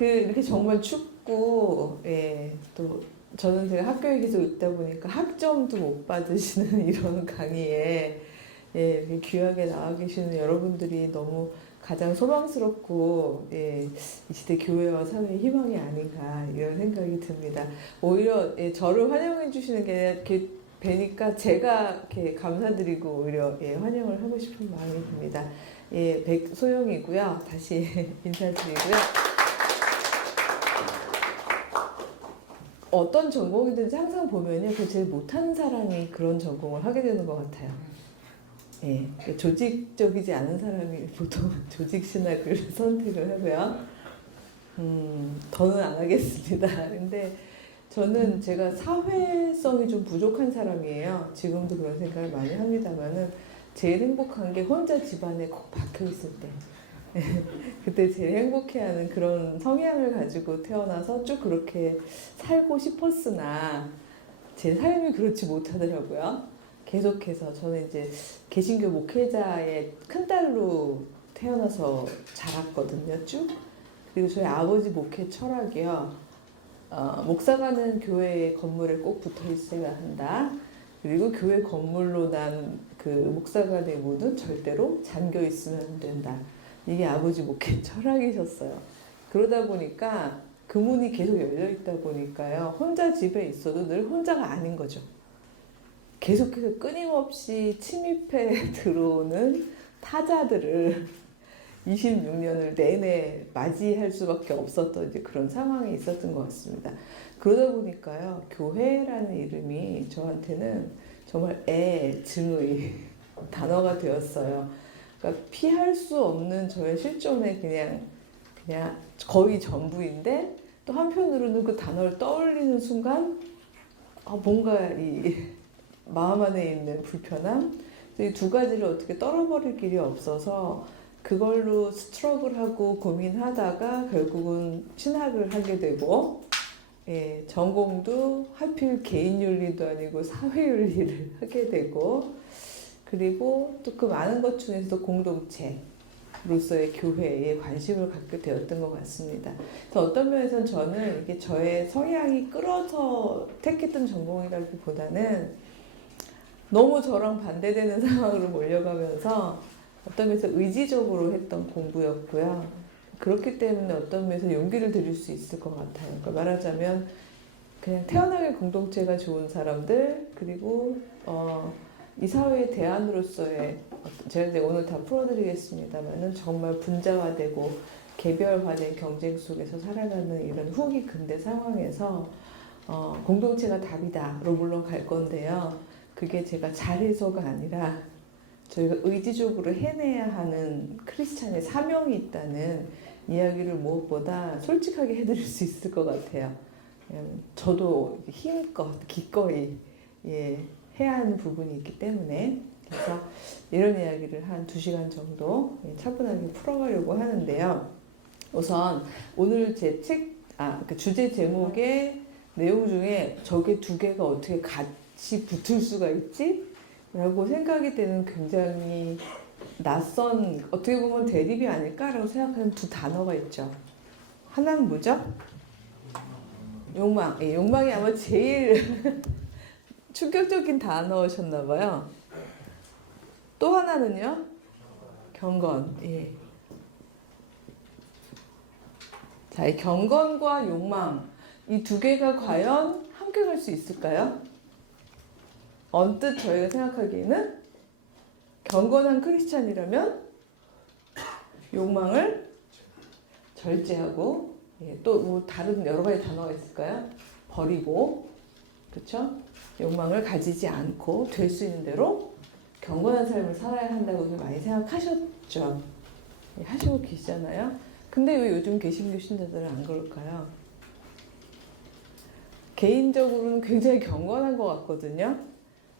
이렇게 정말 춥고, 예, 또, 저는 제가 학교에 계속 있다 보니까 학점도 못 받으시는 이런 강의에, 예, 이렇게 귀하게 나와 계시는 여러분들이 너무 가장 소망스럽고, 예, 이 시대 교회와 사회의 희망이 아닌가, 이런 생각이 듭니다. 오히려, 예, 저를 환영해 주시는 게 이렇게 뵈니까 제가 이렇게 감사드리고 오히려, 예, 환영을 하고 싶은 마음이 듭니다. 예, 백소영이고요. 다시 인사드리고요. 어떤 전공이든지 항상 보면요, 그 제일 못하는 사람이 그런 전공을 하게 되는 것 같아요. 예, 조직적이지 않은 사람이 보통 조직신학을 선택을 하고요. 더는 안 하겠습니다. 근데 저는 제가 사회성이 좀 부족한 사람이에요. 지금도 그런 생각을 많이 합니다만은 제일 행복한 게 혼자 집안에 콕 박혀 있을 때. 그때 제일 행복해하는 그런 성향을 가지고 태어나서 쭉 그렇게 살고 싶었으나 제 삶이 그렇지 못하더라고요. 계속해서 저는 이제 개신교 목회자의 큰딸로 태어나서 자랐거든요, 쭉. 그리고 저희 아버지 목회 철학이요. 목사가는 교회 건물에 꼭 붙어 있어야 한다. 그리고 교회 건물로 난 그 목사관의 문은 절대로 잠겨 있으면 안 된다. 이게 아버지 목회 철학이셨어요. 그러다 보니까 그 문이 계속 열려 있다 보니까요. 혼자 집에 있어도 늘 혼자가 아닌 거죠. 계속해서 끊임없이 침입해 들어오는 타자들을 26년을 내내 맞이할 수밖에 없었던 이제 그런 상황이 있었던 것 같습니다. 그러다 보니까요, 교회라는 이름이 저한테는 정말 증의 단어가 되었어요. 그러니까 피할 수 없는 저의 실존의 그냥 거의 전부인데 또 한편으로는 그 단어를 떠올리는 순간 뭔가 이 마음 안에 있는 불편함, 이 두 가지를 어떻게 떨어버릴 길이 없어서 그걸로 스트러글하고 고민하다가 결국은 신학을 하게 되고, 예, 전공도 하필 개인윤리도 아니고 사회윤리를 하게 되고, 그리고 또 그 많은 것 중에서도 공동체로서의 교회에 관심을 갖게 되었던 것 같습니다. 그래서 어떤 면에서는 저는 이게 저의 성향이 끌어서 택했던 전공이라기보다는 너무 저랑 반대되는 상황으로 몰려가면서 어떤 면에서 의지적으로 했던 공부였고요. 그렇기 때문에 어떤 면에서 용기를 드릴 수 있을 것 같아요. 그러니까 말하자면 그냥 태어나게 공동체가 좋은 사람들, 그리고 이 사회의 대안으로서의 제가 이제 오늘 다 풀어드리겠습니다만은 정말 분자화되고 개별화된 경쟁 속에서 살아가는 이런 후기 근대 상황에서 공동체가 답이다로 물론 갈 건데요. 그게 제가 잘해서가 아니라 저희가 의지적으로 해내야 하는 크리스찬의 사명이 있다는 이야기를 무엇보다 솔직하게 해드릴 수 있을 것 같아요. 저도 힘껏 기꺼이 해야 하는 부분이 있기 때문에 그래서 이런 이야기를 한 2시간 정도 차분하게 풀어가려고 하는데요. 우선 오늘 제 그 주제 제목의 내용 중에 저게 두 개가 어떻게 같이 붙을 수가 있지? 라고 생각이 되는 굉장히 낯선, 어떻게 보면 대립이 아닐까라고 생각하는 두 단어가 있죠. 하나는 뭐죠? 욕망. 예, 욕망이 아마 제일 충격적인 단어셨나봐요. 또 하나는요? 경건. 예. 자, 이 경건과 욕망. 이 두 개가 과연 함께 갈 수 있을까요? 언뜻 저희가 생각하기에는 경건한 크리스찬이라면 욕망을 절제하고, 또 뭐 다른 여러 가지 단어가 있을까요? 버리고, 그렇죠? 욕망을 가지지 않고 될 수 있는 대로 경건한 삶을 살아야 한다고 많이 생각하셨죠. 하시고 계시잖아요. 근데 왜 요즘 개신교 신자들은 안 그럴까요? 개인적으로는 굉장히 경건한 것 같거든요.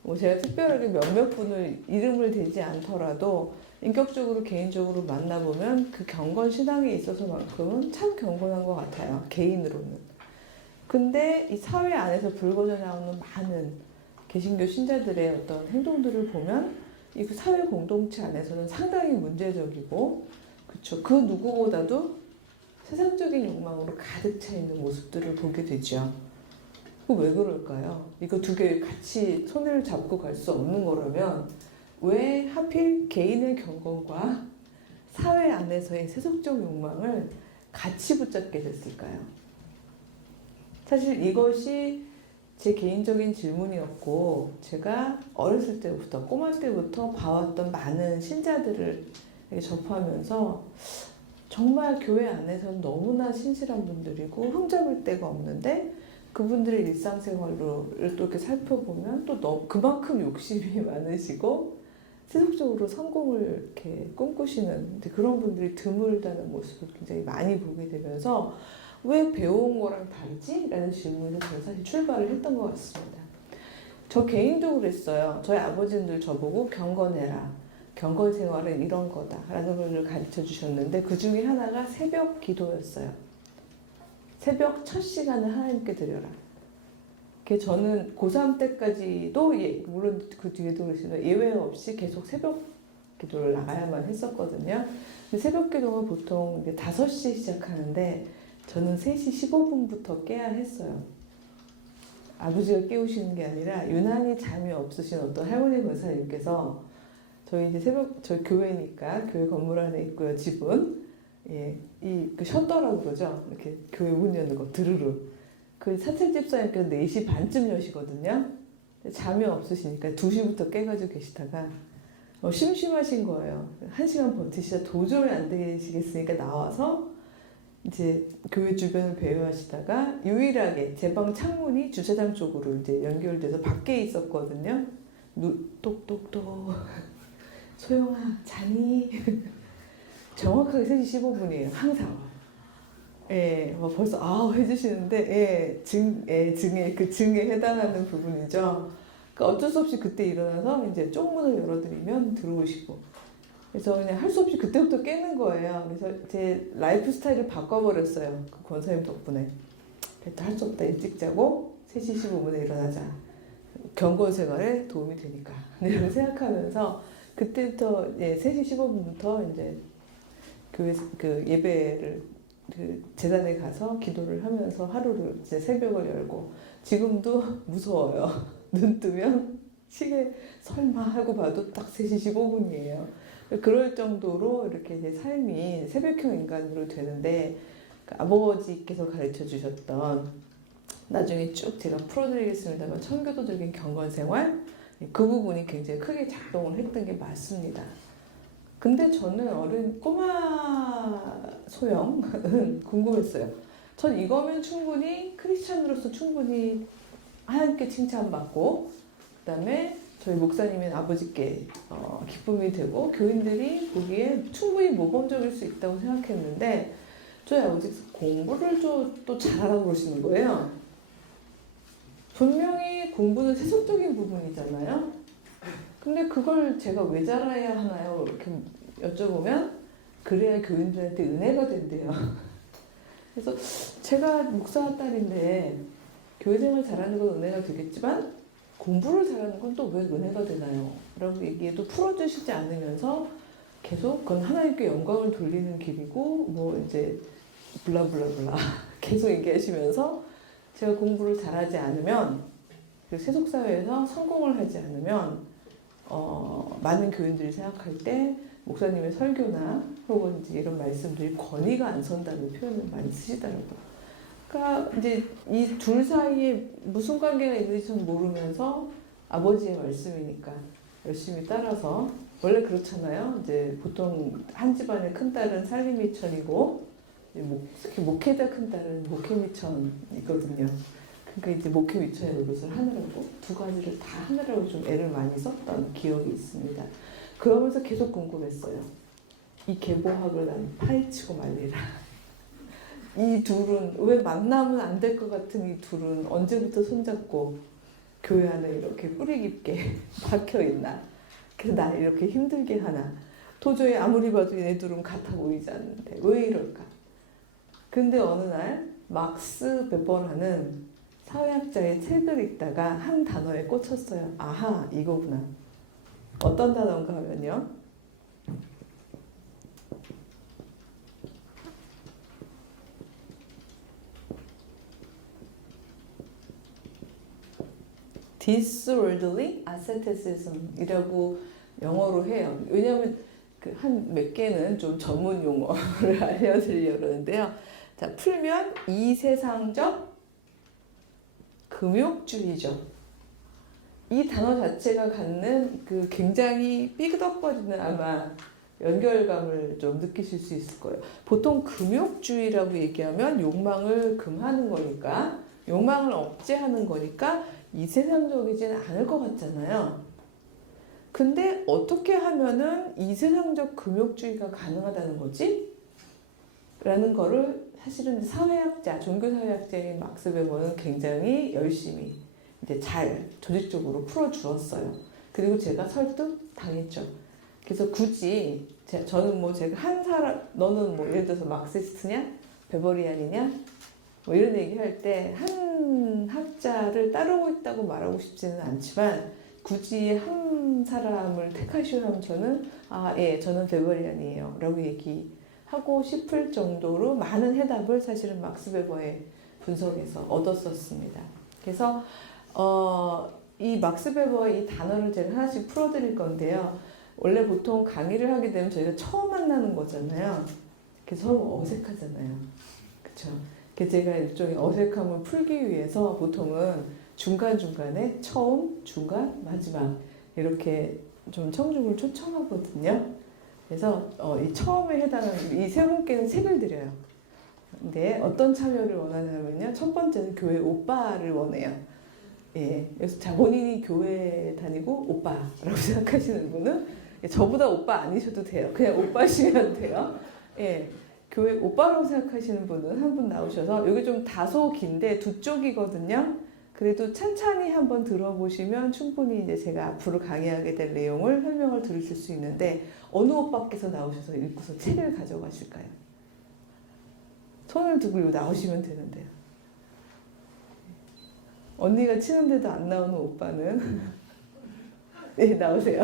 뭐 제가 특별하게 몇몇 분을 이름을 대지 않더라도 인격적으로 개인적으로 만나보면 그 경건 신앙에 있어서만큼은 참 경건한 것 같아요. 개인으로는. 근데 이 사회 안에서 불거져 나오는 많은 개신교 신자들의 어떤 행동들을 보면 이 사회 공동체 안에서는 상당히 문제적이고, 그쵸. 그 누구보다도 세상적인 욕망으로 가득 차 있는 모습들을 보게 되죠. 왜 그럴까요? 이거 두 개 같이 손을 잡고 갈 수 없는 거라면 왜 하필 개인의 경건과 사회 안에서의 세속적 욕망을 같이 붙잡게 됐을까요? 사실 이것이 제 개인적인 질문이었고, 제가 어렸을 때부터, 꼬마 때부터 봐왔던 많은 신자들을 접하면서 정말 교회 안에서는 너무나 신실한 분들이고 흠잡을 데가 없는데, 그분들의 일상생활을 또 이렇게 살펴보면 또 그만큼 욕심이 많으시고 세속적으로 성공을 이렇게 꿈꾸시는 그런 분들이 드물다는 모습을 굉장히 많이 보게 되면서 왜 배워온 거랑 다르지? 라는 질문에서 저는 사실 출발을 했던 것 같습니다. 저 개인도 그랬어요. 저희 아버지들 저보고 경건해라. 경건 생활은 이런 거다. 라는 걸 가르쳐 주셨는데 그 중에 하나가 새벽 기도였어요. 새벽 첫 시간을 하나님께 드려라. 저는 고3 때까지도, 물론 그 뒤에도 그렇지만 예외 없이 계속 새벽 기도를 나가야만 했었거든요. 근데 새벽 기도가 보통 이제 5시에 시작하는데 저는 3시 15분부터 깨야 했어요. 아버지가 깨우시는 게 아니라 유난히 잠이 없으신 어떤 할머니 권사님께서 저희 이제 저희 교회니까 교회 건물 안에 있고요, 집은. 그 셔터라고 그러죠. 이렇게 교회 문 여는 거, 드르르. 그 사찰 집사님께서 4시 반쯤 여시거든요. 잠이 없으시니까 2시부터 깨가지고 계시다가 심심하신 거예요. 1시간 버티시다 도저히 안 되시겠으니까 나와서 이제 교회 주변을 배회하시다가 유일하게 제 방 창문이 주차장 쪽으로 이제 연결돼서 밖에 있었거든요. 똑똑똑. 소영아, 자니? 정확하게 3시 15분이에요. 항상. 벌써 해주시는데, 증에 그 증에 해당하는 부분이죠. 그러니까 어쩔 수 없이 그때 일어나서 이제 쪽문을 열어드리면 들어오시고, 그래서 그냥 할 수 없이 그때부터 깨는 거예요. 그래서 제 라이프 스타일을 바꿔버렸어요. 그 권사님 덕분에. 그래도 할 수 없다. 일찍 자고 3시 15분에 일어나자. 경건 생활에 도움이 되니까. 이렇게 생각하면서 그때부터 3시 15분부터 이제 교회 그 예배를 그 재단에 가서 기도를 하면서 하루를 이제 새벽을 열고 지금도 무서워요. 눈 뜨면 시계 설마 하고 봐도 딱 3시 15분이에요. 그럴 정도로 이렇게 제 삶이 새벽형 인간으로 되는데 그 아버지께서 가르쳐 주셨던 나중에 쭉 제가 풀어드리겠습니다만 청교도적인 경건생활 그 부분이 굉장히 크게 작동을 했던 게 맞습니다. 근데 저는 꼬마 소영은 궁금했어요. 전 이거면 충분히 크리스찬으로서 충분히 하나님께 칭찬받고 그다음에 저희 목사님인 아버지께 기쁨이 되고 교인들이 보기에 충분히 모범적일 수 있다고 생각했는데 저희 아버지께서 공부를 또 잘하라고 그러시는 거예요. 분명히 공부는 세속적인 부분이잖아요. 근데 그걸 제가 왜 잘해야 하나요? 이렇게 여쭤보면 그래야 교인들한테 은혜가 된대요. 그래서 제가 목사 딸인데 교회생활 잘하는 건 은혜가 되겠지만 공부를 잘하는 건 또 왜 은혜가 되나요? 라고 얘기해도 풀어주시지 않으면서 계속 그건 하나님께 영광을 돌리는 길이고 뭐 이제 블라블라블라 계속 얘기하시면서 제가 공부를 잘하지 않으면 그 세속사회에서 성공을 하지 않으면 많은 교인들이 생각할 때 목사님의 설교나 혹은 이제 이런 말씀들이 권위가 안 선다는 표현을 많이 쓰시더라고요. 그러니까 이제 이 둘 사이에 무슨 관계가 있는지 전 모르면서 아버지의 말씀이니까 열심히 따라서 원래 그렇잖아요. 이제 보통 한 집안의 큰 딸은 살림미천이고 특히 목회자 큰 딸은 목회미천이거든요. 그러니까 이제 목회미천의 노릇을 하느라고 두 가지를 다 하느라고 좀 애를 많이 썼던 기억이 있습니다. 그러면서 계속 궁금했어요. 이 계보학을 난 파헤치고 말리라. 이 둘은 왜 만나면 안 될 것 같은 이 둘은 언제부터 손잡고 교회 안에 이렇게 뿌리 깊게 박혀있나. 그래서 날 이렇게 힘들게 하나. 도저히 아무리 봐도 얘네 둘은 같아 보이지 않는데 왜 이럴까. 근데 어느 날 막스 베버라는 사회학자의 책을 읽다가 한 단어에 꽂혔어요. 아하, 이거구나. 어떤 단어인가 하면요. disorderly asceticism이라고 영어로 해요. 왜냐하면 그 한 몇 개는 좀 전문 용어를 알려드리려고 그러는데요. 자, 풀면 이세상적 금욕주의죠. 이 단어 자체가 갖는 그 굉장히 삐그덕거리는 아마 연결감을 좀 느끼실 수 있을 거예요. 보통 금욕주의라고 얘기하면 욕망을 금하는 거니까, 욕망을 억제하는 거니까 이세상적이진 않을 것 같잖아요. 근데 어떻게 하면은 이세상적 금욕주의가 가능하다는 거지? 라는 거를 사실은 사회학자, 종교사회학자인 막스 베버는 굉장히 열심히 이제 잘 조직적으로 풀어주었어요. 그리고 제가 설득 당했죠. 그래서 굳이 저는 뭐 제가 한 사람, 너는 뭐 예를 들어서 막시스트냐, 베버리안이냐, 뭐 이런 얘기할 때 한 학자를 따르고 있다고 말하고 싶지는 않지만 굳이 한 사람을 택하시라면 저는 저는 베버리안이에요 라고 얘기하고 싶을 정도로 많은 해답을 사실은 막스 베버의 분석에서 얻었었습니다. 그래서 이 막스 베버의 이 단어를 제가 하나씩 풀어드릴 건데요. 원래 보통 강의를 하게 되면 저희가 처음 만나는 거잖아요. 그래서 서로 어색하잖아요. 그쵸? 그래서 제가 일종의 어색함을 풀기 위해서 보통은 중간중간에 처음, 중간, 마지막 이렇게 좀 청중을 초청하거든요. 그래서 이 처음에 해당하는 이 세 분께는 책을 드려요. 근데 어떤 참여를 원하냐면요. 첫 번째는 교회 오빠를 원해요. 예, 그래서 자 본인이 교회 다니고 오빠라고 생각하시는 분은 저보다 오빠 아니셔도 돼요. 그냥 오빠시면 돼요. 예, 교회 오빠라고 생각하시는 분은 한 분 나오셔서 여기 좀 다소 긴데 두 쪽이거든요. 그래도 찬찬히 한번 들어보시면 충분히 이제 제가 앞으로 강의하게 될 내용을 설명을 들으실 수 있는데 어느 오빠께서 나오셔서 읽고서 책을 가져가실까요? 손을 들고 나오시면 되는데요. 언니가 치는데도 안 나오는 오빠는 네, 나오세요.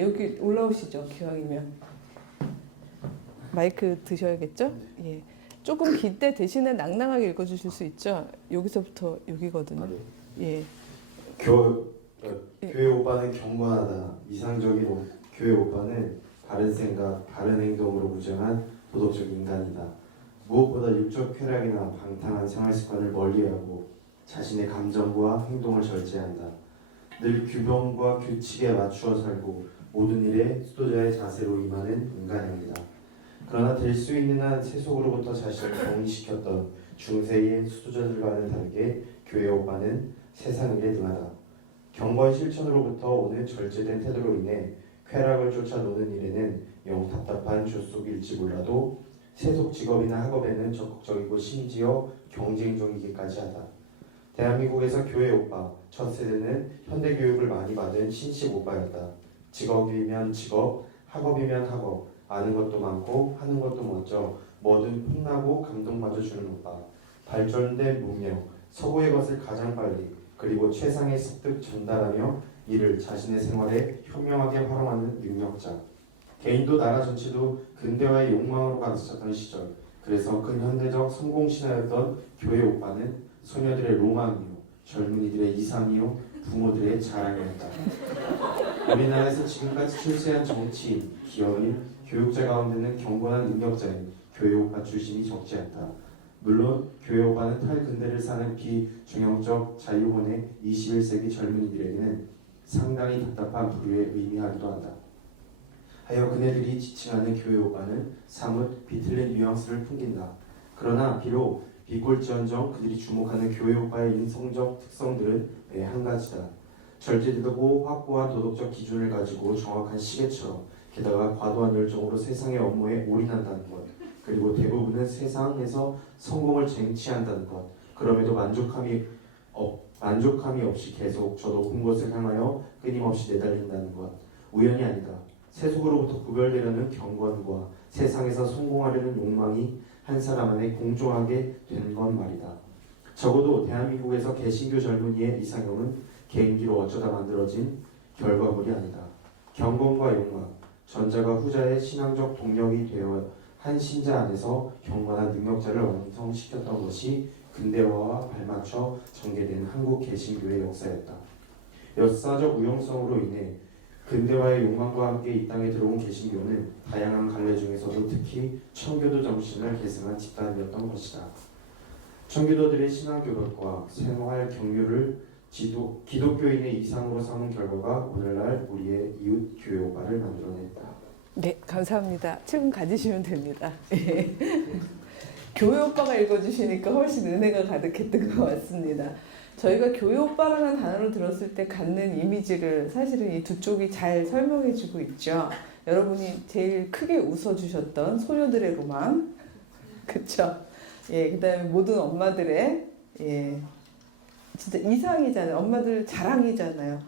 여기 올라오시죠. 기왕이면 마이크 드셔야겠죠? 예. 조금 길 때 대신에 낭낭하게 읽어주실 수 있죠? 여기서부터 여기거든요. 예. 교회 오빠는 경건하다. 이상적인 교회 오빠는 바른 생각, 바른 행동으로 무장한 도덕적 인간이다. 무엇보다 육적 쾌락이나 방탕한 생활습관을 멀리하고 자신의 감정과 행동을 절제한다. 늘 규범과 규칙에 맞추어 살고 모든 일에 수도자의 자세로 임하는 인간입니다. 그러나 될 수 있는 한 세속으로부터 자신을 격리시켰던 중세의 수도자들과는 다르게 교회 오빠는 세상 일에 능하다. 경건 실천으로부터 오는 절제된 태도로 인해 쾌락을 쫓아 노는 일에는 영 답답한 조속일지 몰라도 세속 직업이나 학업에는 적극적이고 심지어 경쟁적이기까지 하다. 대한민국에서 교회 오빠, 첫 세대는 현대 교육을 많이 받은 신식 오빠였다. 직업이면 직업, 학업이면 학업, 아는 것도 많고 하는 것도 멋져 뭐든 폼나고 감동받아 주는 오빠. 발전된 문명, 서구의 것을 가장 빨리 그리고 최상의 습득 전달하며 이를 자신의 생활에 현명하게 활용하는 능력자. 개인도 나라 전체도 근대화의 욕망으로 가득 찼던 시절, 그래서 근현대적 성공신화였던 교회 오빠는 소녀들의 로망이요, 젊은이들의 이상이요, 부모들의 자랑이었다. 우리나라에서 지금까지 출세한 정치인, 기업인, 교육자 가운데는 경건한 능력자인 교회 오빠 출신이 적지 않다. 물론 교회 오빠는 탈근대를 사는 비중형적 자유혼의 21세기 젊은이들에게는 상당히 답답한 부류에 의미하기도 한다. 하여 그네들이 지칭하는 교회 오빠는 사뭇 비틀린 뉘앙스를 풍긴다. 그러나 비록 비꼴지언정 그들이 주목하는 교회 오빠의 인성적 특성들은 매 한 가지다. 절제되고 확고한 도덕적 기준을 가지고 정확한 시계처럼, 게다가 과도한 열정으로 세상의 업무에 올인한다는 것, 그리고 대부분은 세상에서 성공을 쟁취한다는 것, 그럼에도 만족함이 없이 계속 저 높은 곳을 향하여 끊임없이 내달린다는 것, 우연이 아니다. 세속으로부터 구별되려는 경건과 세상에서 성공하려는 욕망이 한 사람 안에 공존하게 된 건 말이다. 적어도 대한민국에서 개신교 젊은이의 이상형은 개인기로 어쩌다 만들어진 결과물이 아니다. 경건과 욕망, 전자가 후자의 신앙적 동력이 한 신자 안에서 경건한 능력자를 완성시켰던 것이 근대화와 발맞춰 전개된 한국 개신교의 역사였다. 역사적 우연성으로 인해 근대화의 욕망과 함께 이 땅에 들어온 개신교는 다양한 갈래 중에서도 특히 청교도 정신을 계승한 집단이었던 것이다. 청교도들의 신앙 교각과 생활 경륜을 기독교인의 이상으로 삼은 결과가 오늘날 우리의 이웃 교회오빠를 만들어냈다. 네, 감사합니다. 책은 가지시면 됩니다. 예. 교회 오빠가 읽어주시니까 훨씬 은혜가 가득했던 것 같습니다. 저희가 교회 오빠라는 단어를 들었을 때 갖는 이미지를 사실은 이 두 쪽이 잘 설명해주고 있죠. 여러분이 제일 크게 웃어주셨던 소녀들의 로망, 그쵸? 예, 그 다음에 모든 엄마들의, 예, 진짜 이상이잖아요. 엄마들 자랑이잖아요.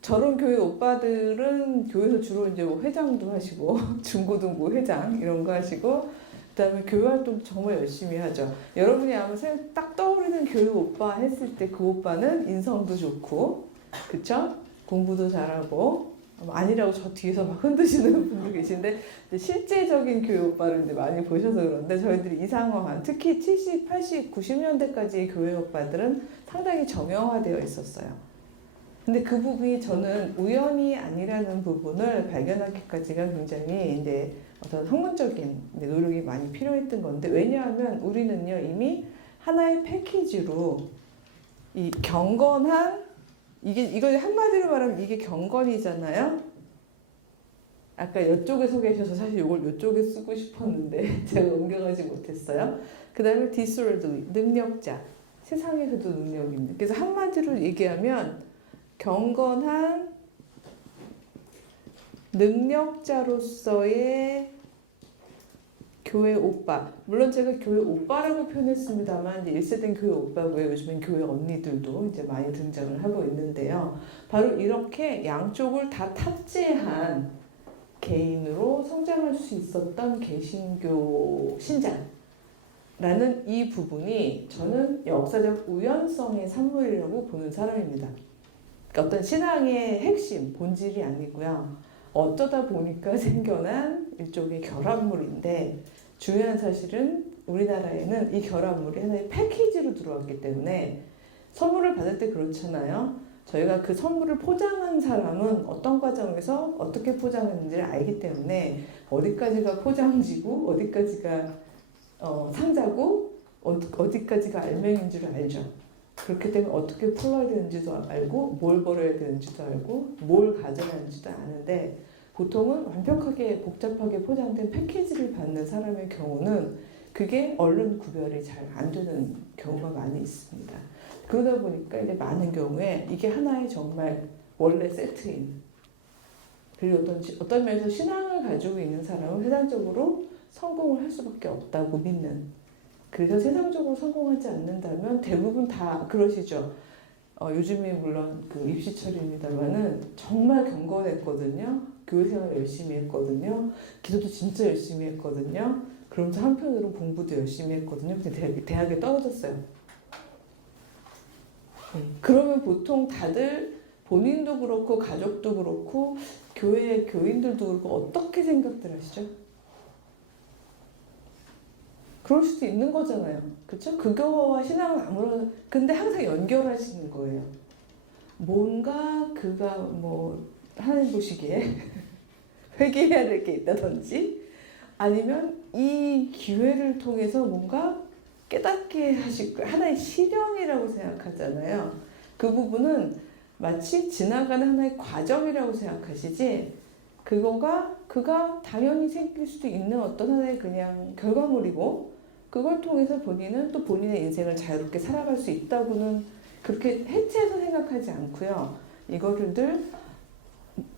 저런 교회 오빠들은 교회에서 주로 이제 뭐 회장도 하시고, 중고등부 회장 이런 거 하시고, 그다음에 교회 활동 정말 열심히 하죠. 여러분이 아마 딱 떠오르는 교회 오빠 했을 때 그 오빠는 인성도 좋고, 그쵸? 공부도 잘하고, 아니라고 저 뒤에서 막 흔드시는 분도 계신데, 실제적인 교회 오빠를 이제 많이 보셔서 그런데 저희들이 이상화한, 특히 70, 80, 90년대까지의 교회 오빠들은 상당히 정형화되어 있었어요. 근데 그 부분이 저는 우연이 아니라는 부분을 발견하기까지가 굉장히 이제 어떤 학문적인 노력이 많이 필요했던 건데, 왜냐하면 우리는요 이미 하나의 패키지로 이 경건한, 이걸 한마디로 말하면 이게 경건이잖아요. 아까 이쪽에 서 계셔서 사실 이걸 이쪽에 쓰고 싶었는데 제가 옮겨가지 못했어요. 그 다음에 disorderly, 능력자, 세상에서도 능력입니다. 그래서 한마디로 얘기하면 경건한 능력자로서의 교회 오빠. 물론 제가 교회 오빠라고 표현했습니다만 이제 1세된 교회 오빠고요. 요즘엔 교회 언니들도 이제 많이 등장을 하고 있는데요. 바로 이렇게 양쪽을 다 탑재한 개인으로 성장할 수 있었던 개신교 신자라는 이 부분이 저는 역사적 우연성의 산물이라고 보는 사람입니다. 그러니까 어떤 신앙의 핵심, 본질이 아니고요. 어쩌다 보니까 생겨난 일종의 결합물인데, 중요한 사실은 우리나라에는 이 결합물이 하나의 패키지로 들어왔기 때문에 선물을 받을 때 그렇잖아요. 저희가 그 선물을 포장한 사람은 어떤 과정에서 어떻게 포장했는지를 알기 때문에 어디까지가 포장지고 어디까지가 상자고 어디까지가 알맹이인 줄 알죠. 그렇기 때문에 어떻게 풀어야 되는지도 알고 뭘 버려야 되는지도 알고 뭘 가져야 하는지도 아는데, 보통은 완벽하게 복잡하게 포장된 패키지를 받는 사람의 경우는 그게 얼른 구별이 잘 안 되는 경우가 많이 있습니다. 그러다 보니까 이제 많은 경우에 이게 하나의 정말 원래 세트인, 그리고 어떤 면에서 신앙을 가지고 있는 사람은 세상적으로 성공을 할 수밖에 없다고 믿는, 그래서 세상적으로 성공하지 않는다면 대부분 다 그러시죠. 요즘에 물론 그 입시철입니다만은 정말 경건했거든요. 교회생활 열심히 했거든요. 기도도 진짜 열심히 했거든요. 그러면서 한편으로 공부도 열심히 했거든요. 근데 대학에 떨어졌어요. 그러면 보통 다들 본인도 그렇고 가족도 그렇고 교회 교인들도 그렇고 어떻게 생각들 하시죠? 그럴 수도 있는 거잖아요. 그렇죠? 그거와 신앙은 아무런, 근데 항상 연결하시는 거예요. 뭔가 그가 뭐 하나님 보시기에 회개해야 될 게 있다든지, 아니면 이 기회를 통해서 뭔가 깨닫게 하실 거예요. 하나의 시련이라고 생각하잖아요. 그 부분은 마치 지나가는 하나의 과정이라고 생각하시지, 그가 당연히 생길 수도 있는 어떤 하나의 그냥 결과물이고, 그걸 통해서 본인은 또 본인의 인생을 자유롭게 살아갈 수 있다고는 그렇게 해체해서 생각하지 않고요. 이거를 늘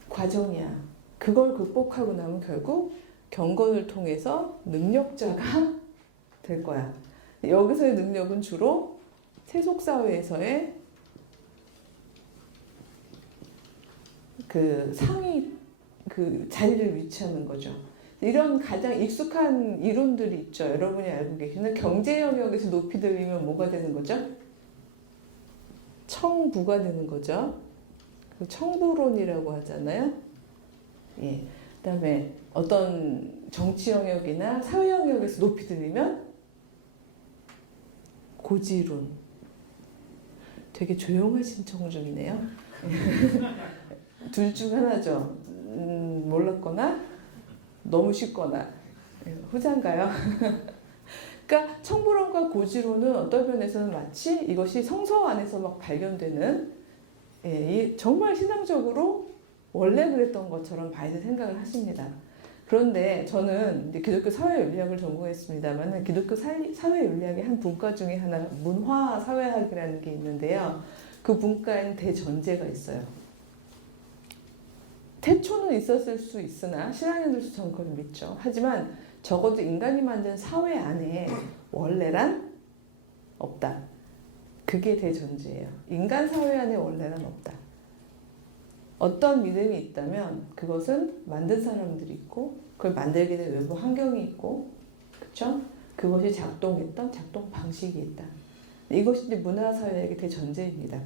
과정이야. 그걸 극복하고 나면 결국 경건을 통해서 능력자가 될 거야. 여기서의 능력은 주로 세속사회에서의 그 상위 그 자리를 위치하는 거죠. 이런 가장 익숙한 이론들이 있죠. 여러분이 알고 계시는 경제 영역에서 높이 들리면 뭐가 되는 거죠? 청부가 되는 거죠. 그 청부론이라고 하잖아요. 예. 그다음에 어떤 정치 영역이나 사회 영역에서 높이 들리면 고지론. 되게 조용하신 청중이네요. 둘 중 하나죠. 몰랐거나 너무 쉽거나 후자인가요? 그러니까 청부론과 고지론은 어떤 면에서는 마치 이것이 성서 안에서 막 발견되는 정말 신앙적으로 원래 그랬던 것처럼 많이들 생각을 하십니다. 그런데 저는 이제 기독교 사회윤리학을 전공했습니다만 기독교 사회윤리학의 한 분과 중에 하나 문화사회학이라는 게 있는데요. 그 분과에는 대전제가 있어요. 태초는 있었을 수 있으나 신앙인들도 저는 그걸 믿죠. 하지만 적어도 인간이 만든 사회 안에 원래란 없다. 그게 대전제예요. 인간 사회 안에 원래란 없다. 어떤 믿음이 있다면 그것은 만든 사람들이 있고 그걸 만들게 된 외부 환경이 있고 그렇죠? 그것이 작동했던 작동 방식이 있다. 이것이 이제 문화사회학의 대전제입니다.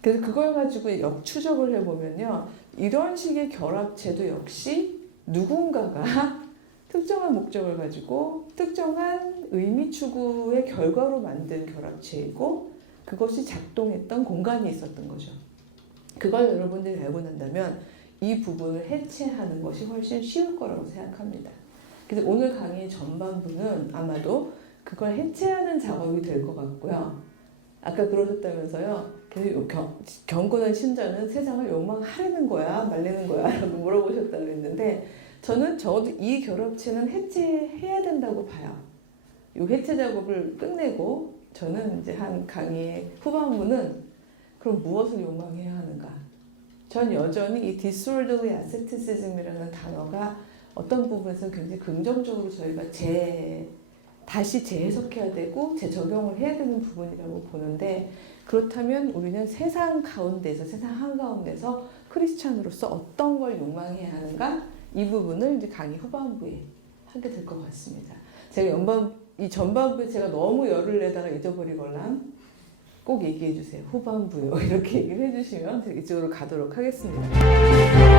그래서 그걸 가지고 역추적을 해보면요. 이런 식의 결합체도 역시 누군가가 특정한 목적을 가지고 특정한 의미 추구의 결과로 만든 결합체이고 그것이 작동했던 공간이 있었던 거죠. 그걸 여러분들이 알고 난다면 이 부분을 해체하는 것이 훨씬 쉬울 거라고 생각합니다. 그래서 오늘 강의 전반부는 아마도 그걸 해체하는 작업이 될 것 같고요. 아까 그러셨다면서요. 계속 경건한 신자는 세상을 욕망하려는 거야? 말리는 거야? 라고 물어보셨다고 했는데 저는 적어도 이 결합체는 해체해야 된다고 봐요. 이 해체 작업을 끝내고 저는 이제 한 강의의 후반부는 그럼 무엇을 욕망해야 하는가? 전 여전히 이 disorderly asceticism이라는 단어가 어떤 부분에서 굉장히 긍정적으로 저희가 다시 재해석해야 되고 재적용을 해야 되는 부분이라고 보는데 그렇다면 우리는 세상 가운데서 세상 한가운데서 크리스찬으로서 어떤 걸 욕망해야 하는가? 이 부분을 이제 강의 후반부에 하게 될 것 같습니다. 제가 이 전반부에 제가 너무 열을 내다가 잊어버리거나 꼭 얘기해 주세요. 후반부요. 이렇게 얘기를 해주시면 이쪽으로 가도록 하겠습니다.